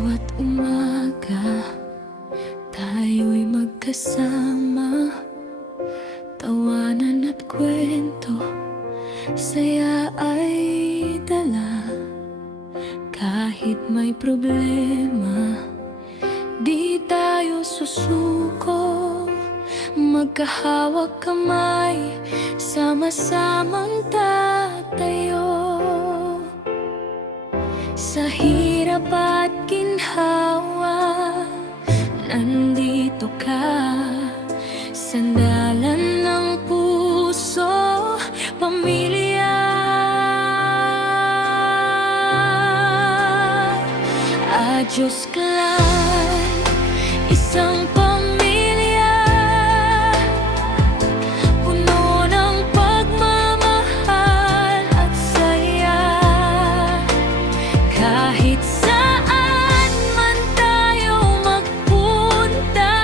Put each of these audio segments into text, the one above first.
Bawat umaga, tayo'y magkasama. Tawanan at kwento, saya ay dala. Kahit may problema, di tayo susuko. Magkahawak kamay, sama-samang tatayo. Sa hirap at ginhawa, nandito ka. Sandalan ng puso, pamilya. Adios clan, isang pamilya, puno ng pagmamahal at saya. Kahit saan man tayo magpunta,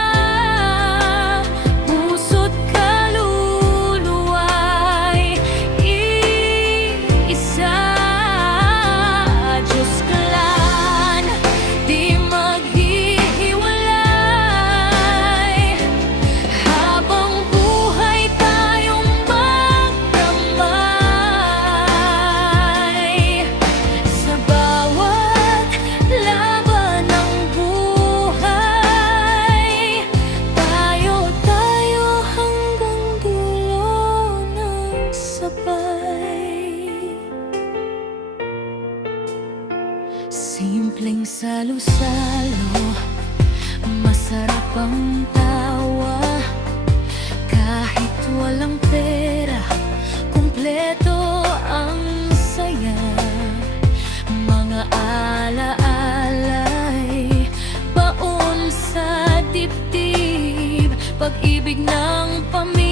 puso't kaluluwa'y iisa. Diyos clan, di maghihiwalay. Habang buhay tayong magdamay. Sa bawat laban ng buhay, tayo hanggang dulo ng sabay. Simpleng salo-salo, masarap ang tawa. Kahit walang pera, kumpleto ang saya. Mga alaala'y baon sa dibdib, pag-ibig ng pamilya.